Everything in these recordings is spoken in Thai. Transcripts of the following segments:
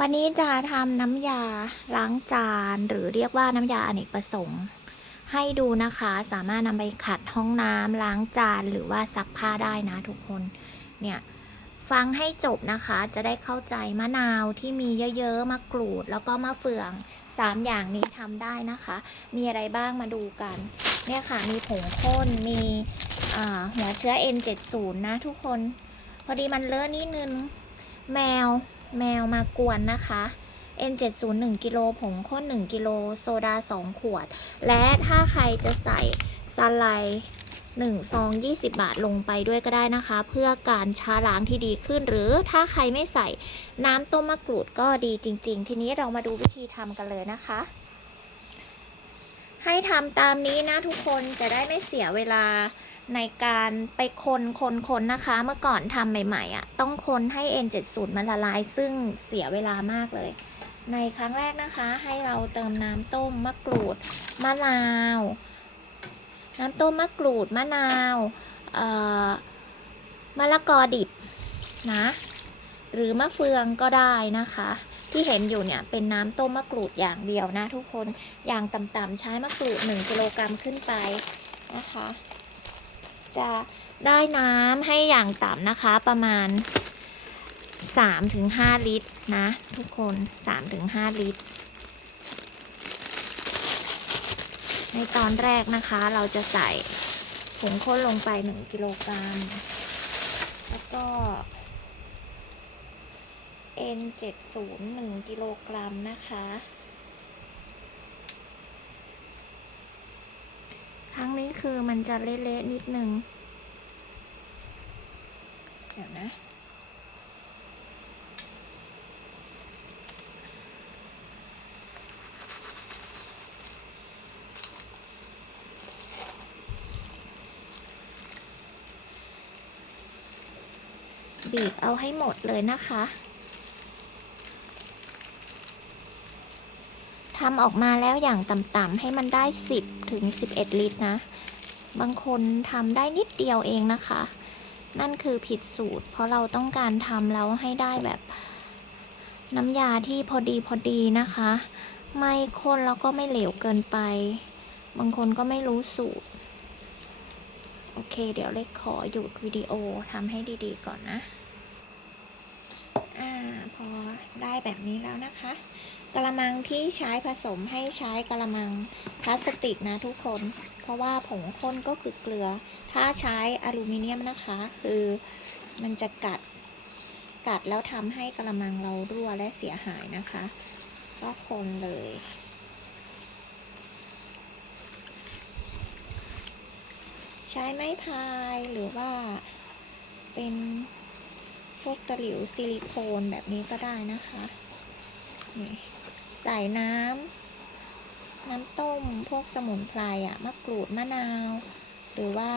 วันนี้จะทำน้ำยาล้างจานหรือเรียกว่าน้ำยาอเนกประสงค์ ให้ดูนะคะสามารถนำไปขัดห้องน้ำล้างจานหรือว่าซักผ้าได้นะทุกคนเนี่ยฟังให้จบนะคะจะได้เข้าใจมะนาวที่มีเยอะๆมะกรูด แล้วก็มะเฟืองสามอย่างนี้ทำได้นะคะ มีอะไรบ้างมาดูกัน เนี่ยค่ะมีผงข้นมีหัวเชื้อ N70 นะทุกคน พอดีมันเลอะนิดนึงแมว แมวมากวนนะคะ N70 1 กิโลผงข้น1กิโลโซดา 2 ขวด และถ้าใครจะใส่ซาไล1ซอง 20 บาทลงไปด้วยก็ได้นะคะ เพื่อการช้าล้างที่ดีขึ้น หรือถ้าใครไม่ใส่น้ำต้มมะกรูดก็ดีจริง ๆ ทีนี้เรามาดูวิธีทำกันเลยนะคะ ให้ทำตามนี้นะทุกคนจะได้ไม่เสียเวลา ในการไปคนคนคนนะคะ เมื่อก่อนทำใหม่ๆอะ่ะ ต้องคนให้ N70 มันละลายซึ่งเสียเวลามากเลย ในครั้งแรกนะคะ ให้เราเติมน้ำต้มมะกรูดมะนาว น้ำต้มมะกรูดมะนาวมะละกอดิบนะ หรือมะเฟืองก็ได้นะคะ ที่เห็นอยู่เนี่ยเป็นน้ำต้มมะกรูดอย่างเดียวนะทุกคนอย่างต่ำๆใช้มะกรูด 1กิโลกรัมขึ้นไปนะคะ จะได้น้ำให้อย่างต่ำนะคะประมาณ 3-5 ลิตรนะ ทุกคน 3-5 ลิตร ในตอนแรกนะคะเราจะใส่ผงข้นลงไป 1 กิโลกรัม แล้วก็ N70 1กิโลกรัมนะคะ ครั้ง นี้คือมันจะเละๆนิดนึง เดี๋ยวนะบีบเอาให้หมดเลยนะคะำออกมาแล้วอย่างต่ำๆให้มันได้ 10 ถึง 11 ลิตรนะ บางคนทำได้นิดเดียวเองนะคะ นั่นคือผิดสูตร เพราะเราต้องการทำแล้วให้ได้แบบน้ำยาที่พอดีพอดีนะคะ ไม่ข้นแล้วก็ไม่เหลวเกินไป บางคนก็ไม่รู้สูตร โอเค เดี๋ยวเล็กขอหยุดวิดีโอทำให้ดีๆก่อนนะ อ่า พอได้แบบนี้แล้วนะคะ กระมังที่ใช้ผสมให้ใช้กระมังพลาสติกนะทุกคน เพราะว่าผงข้นก็คือเกลือ ถ้าใช้อลูมิเนียมนะคะ คือมันจะกัดกัดแล้วทำให้กระมังเรารั่วและเสียหายนะคะ ก็คนเลย ใช้ไม้พายหรือว่าเป็นพวกตะหลิวซิลิโคนแบบนี้ก็ได้นะคะ ใส่น้ำน้ำต้มพวกสมุนไพรอะมะกรูดมะนาว หรือว่า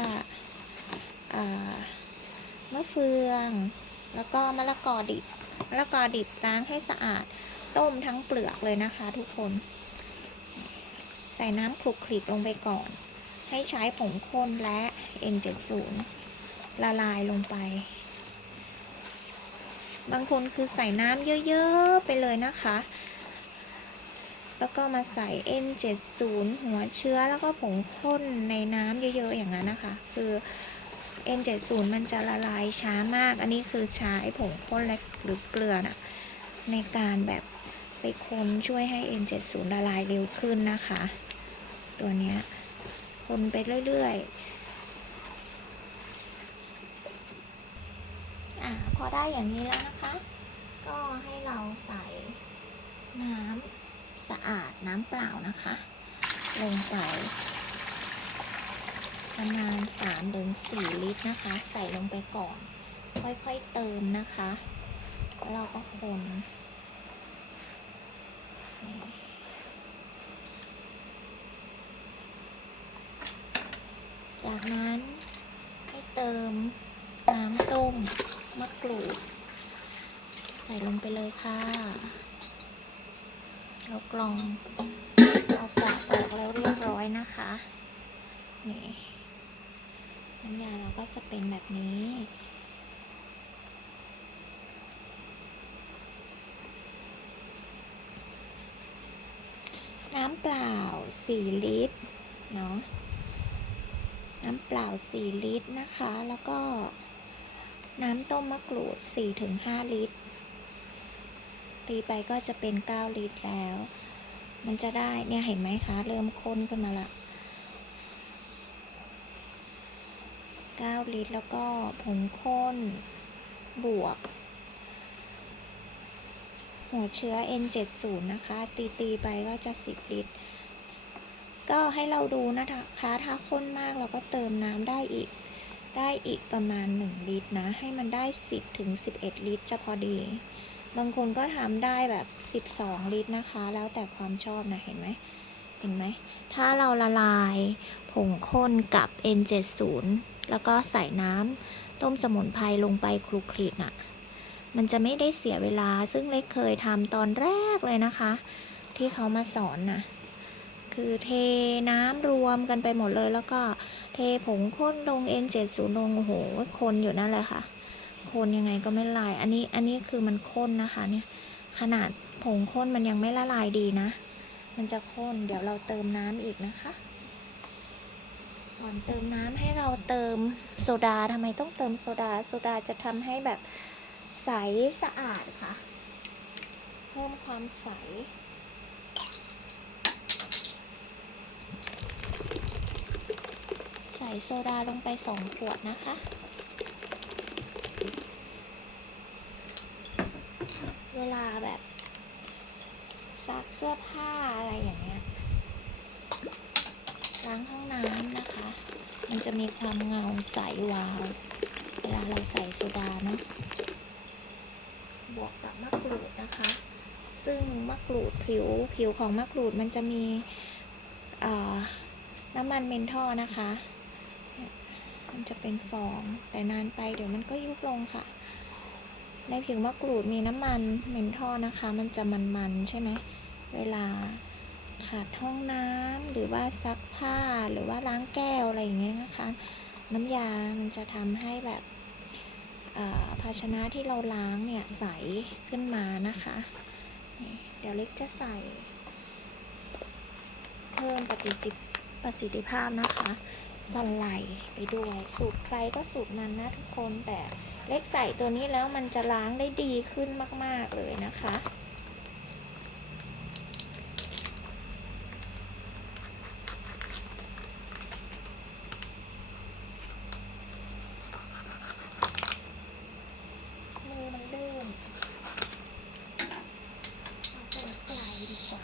มะเฟือง แล้วก็มะละกอดิบมะละกอดิบล้างให้สะอาด ต้มทั้งเปลือกเลยนะคะทุกคน ใส่น้ำคลุกคลิกลงไปก่อน ให้ใช้ผงข้นและ N70 ละลายลงไป บางคนคือใส่น้ำเยอะๆ ไปเลยนะคะ แล้วก็มาใส่ N70 หัวเชื้อแล้วก็ผงข้นในน้ำเยอะๆ อย่างนั้นนะคะ คือ N70 มันจะละลายช้ามาก อันนี้คือใช้ผงข้นและหรือเกลือนะในการแบบไปคนช่วยให้ N70 ละลายเร็วขึ้นนะคะ ตัวเนี้ยคนไปเรื่อยๆ อะ พอได้อย่างนี้แล้วนะคะ ก็ให้เราใส่น้ำสะอาดน้ำเปล่านะคะลงไปประมาณ3ถึง4ลิตรนะคะ ใส่ลงไปก่อน ค่อยๆเติมนะคะแล้วเราก็คนจากนั้นให้เติมน้ำต้มมะกรูด ส่ลงไปเลยค่ะแล้วกรองเอาฝาออกแล้วเรียบร้อยนะคะนี่น้ำยาเราก็จะเป็นแบบนี้นน้ำเปล่า 4 ลิตร เนาะ น้ำเปล่า 4 ลิตรนะคะ แล้วก็น้ำต้มมะกรูด 4-5 ลิตร ตีไปก็จะเป็น 9 ลิตรแล้ว มันจะได้เนี่ยเห็นไหมคะ เริ่มข้นขึ้นมาละ 9 ลิตรแล้วก็ผงข้นบวก หัวเชื้อ N70 นะคะ ตีตีไปก็จะ 10 ลิตร ก็ให้เราดูนะคะ ถ้าข้นมากเราก็เติมน้ำได้อีกได้อีกประมาณ 1 ลิตรนะ ให้มันได้ 10ถึง11 ลิตรจะพอดี บางคนก็ทำได้แบบ 12 ลิตรนะคะ แล้วแต่ความชอบนะเห็นไหมเห็นไหม ถ้าเราละลายผงข้นกับ N70 แล้วก็ใส่น้ำต้มสมุนไพรลงไปคลุกคลิกน่ะ มันจะไม่ได้เสียเวลาซึ่งเล็กเคยทำตอนแรกเลยนะคะ ที่เขามาสอนนะคือเทน้ำรวมกันไปหมดเลยแล้วก็เทผงข้นลง N70 ลงโอ้โหคนอยู่นั่นเลยค่ะ คนยังไงก็ไม่ละลาย อันนี้อันนี้คือมันข้นนะคะเนี่ยขนาดผงข้นมันยังไม่ละลายดีนะ มันจะข้นเดี๋ยวเราเติมน้ำอีกนะคะก่อนเติมน้ำให้เราเติมโซดาทำไมต้องเติมโซดาโซดาจะทำให้แบบใสสะอาดค่ะ เพิ่มความใสใส่โซดาลงไปสองขวดนะคะ เวลาแบบซักเสื้อผ้าอะไรอย่างเงี้ยล้างห้องน้ำนะคะ มันจะมีความเงาใสวาว เวลาเราใส่โซดาเนาะบวกกับมะกรูดนะคะ ซึ่งมะกรูดผิวผิวของมะกรูดมันจะมีเอ่อน้ำมันเมนทอลนะคะเนี่ยมันจะเป็นฟองแต่นานไปเดี๋ยวมันก็ยุบลงค่ะ ในผิวมะกรูดมีน้ำมันเมนทอลนะคะ มันจะมันๆใช่ไหมเวลาขัดห้องน้ำหรือว่าซักผ้าหรือว่าล้างแก้วอะไรอย่างเงี้ยนะคะ น้ำยามันจะทำให้แบบภาชนะที่เราล้างเนี่ยใสขึ้นมานะคะ เดี๋ยวเล็กจะใส่ เพิ่มปฏิสิทธิประสิทธิภาพนะคะสไลด์ไปด้วย สูตรใครก็สูตรมันนะทุกคนแต่ เล็กใส่ตัวนี้แล้วมันจะล้างได้ดีขึ้นมาก ๆ เลยนะคะ มือมันลื่นเอาตัวไกลดีกว่า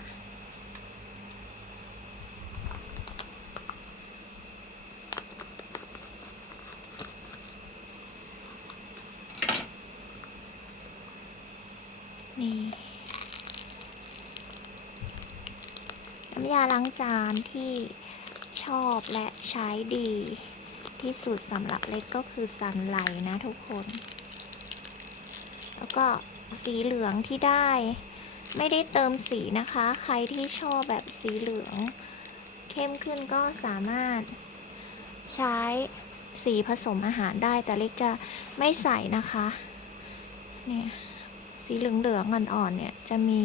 นี่ น้ำ ยาล้างจานที่ชอบและใช้ดีที่สุดสำหรับเล็กก็คือซันไหลนะทุกคน แล้วก็สีเหลืองที่ได้ ไม่ได้เติมสีนะคะ ใครที่ชอบแบบสีเหลือง เข้มขึ้นก็สามารถใช้สีผสมอาหารได้แต่เล็กจะไม่ใส่นะคะเนี่ยสีเหลืองๆอ่อนๆเนี่ยจะมี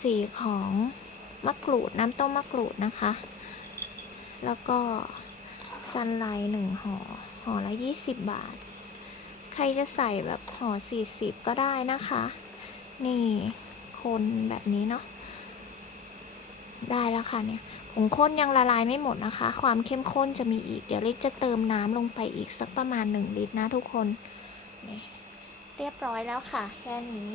สีของ มะกรูดน้ำต้มมะกรูดนะคะ แล้วก็ซันไลหนึ่งห่อห่อละ20บาท ใครจะใส่แบบห่อ40ก็ได้นะคะ นี่คนแบบนี้เนาะได้แล้วค่ะเนี่ยผงข้นยังละลายไม่หมดนะคะ ความเข้มข้นจะมีอีก เดี๋ยวเล็กจะเติมน้ำลงไปอีกสักประมาณ1ลิตรนะทุกคน เรียบร้อยแล้วค่ะ แค่นี้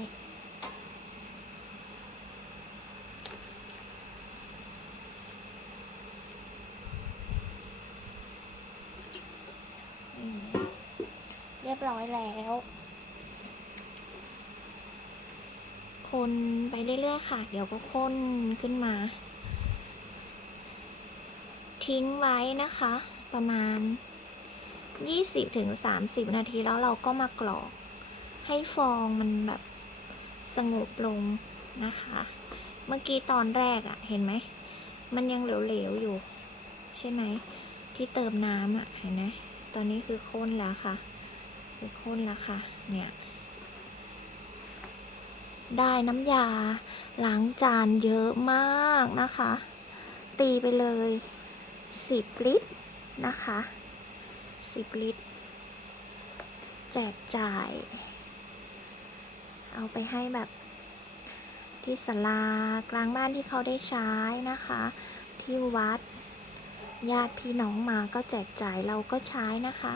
รียบร้อยแล้ว คนไปเรื่อยๆค่ะ เดี๋ยวก็ข้นขึ้นมา ทิ้งไว้นะคะ ประมาณ 20-30 นาทีแล้วเราก็มากรอกให้ฟองมันแบบสงบลงนะคะ เมื่อกี้ตอนแรกอะ่ะ เห็นไหม มันยังเหลวๆอยู่ ใช่ไหม ที่เติมน้ำอะ่ะ เห็นไหม ตอนนี้คือข้นแล้วค่ะ คือข้นแล้วค่ะเนี่ยได้น้ำยาล้างจานเยอะมากนะคะ ตีไปเลย 10 ลิตรนะคะ 10 ลิตร แจกจ่าย เอาไปให้แบบที่ศาลากลางบ้านที่เขาได้ใช้นะคะ ที่วัด ญาติพี่น้องมาก็แจกจ่ายเราก็ใช้นะคะ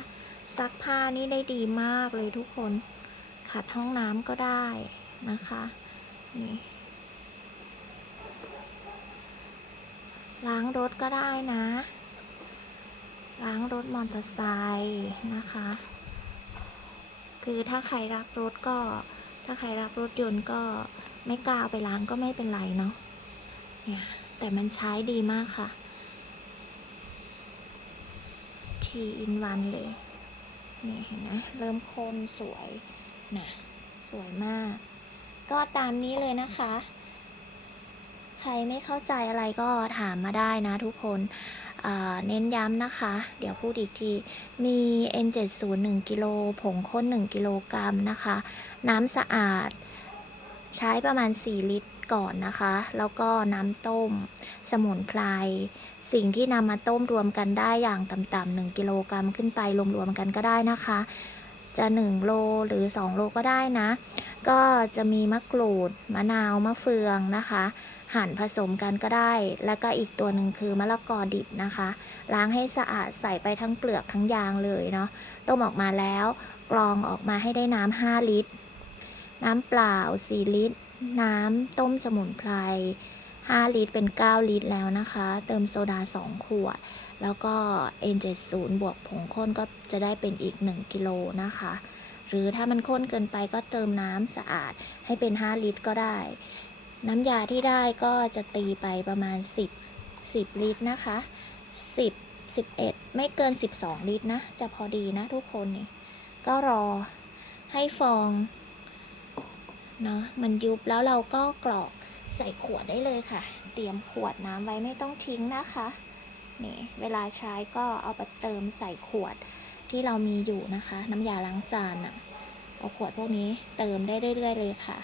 ซักผ้านี่ได้ดีมากเลยทุกคน ขัดห้องน้ำก็ได้นะคะนี่ล้างรถก็ได้นะ ล้างรถมอเตอร์ไซค์นะคะ คือถ้าใครรักรถก็ ถ้าใครรักรถยนต์ก็ไม่กล้าเอาไปล้างก็ไม่เป็นไรเนาะเนี่ยแต่มันใช้ดีมากค่ะทีอินวันเลย นี่เห็นไหมเริ่มโคนสวยนะสวยมาก ก็ตามนี้เลยนะคะ ใครไม่เข้าใจอะไรก็ถามมาได้นะทุกคนเน้นย้ำนะคะ เดี๋ยวพูดอีกที มี N70 1กิโลผงข้น 1 กิโลกรัมนะคะ น้ำสะอาด ใช้ประมาณ 4 ลิตรก่อนนะคะ แล้วก็น้ำต้ม สมุนไพร สิ่งที่นำมาต้มรวมกันได้อย่างต่ำๆ1กิโลกรัมขึ้นไปรวมๆกันก็ได้นะคะ จะ 1 โลหรือ 2 โลก็ได้นะ ก็จะมีมะกรูดมะนาวมะเฟืองนะคะ หั่นผสมกันก็ได้ แล้วก็อีกตัวหนึ่งคือมะละกอดิบนะคะ ล้างให้สะอาดใส่ไปทั้งเปลือกทั้งยางเลยเนาะต้มออกมาแล้วกรองออกมาให้ได้น้ำ5ลิตร น้ำเปล่า 4 ลิตร น้ำต้มสมุนไพร 5 ลิตรเป็น 9 ลิตรแล้วนะคะ เติมโซดา 2 ขวด แล้วก็ N70 บวกผงข้นก็จะได้เป็นอีก 1 กิโลนะคะ หรือถ้ามันข้นเกินไปก็เติมน้ำสะอาดให้เป็น 5 ลิตรก็ได้ น้ำยาที่ได้ก็จะตีไปประมาณ 10 10 ลิตรนะคะ 10 11 ไม่เกิน 12 ลิตรนะ จะพอดีนะทุกคนนี่ ก็รอให้ฟองเนาะมันยุบแล้วเราก็กรอก ใส่ขวดได้เลยค่ะ เตรียมขวดน้ำไว้ไม่ต้องทิ้งนะคะนี่เวลาใช้ก็เอาไปเติมใส่ขวดที่เรามีอยู่นะคะ น้ำยาล้างจานอะเอาขวดพวกนี้เติมได้เรื่อย ๆ เลยค่ะ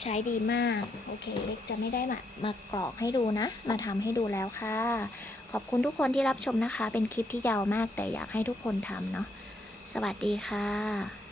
ใช้ดีมาก โอเค เล็กจะไม่ได้มามากรอกให้ดูนะ มาทำให้ดูแล้วค่ะ ขอบคุณทุกคนที่รับชมนะคะ เป็นคลิปที่ยาวมากแต่อยากให้ทุกคนทำเนาะสวัสดีค่ะ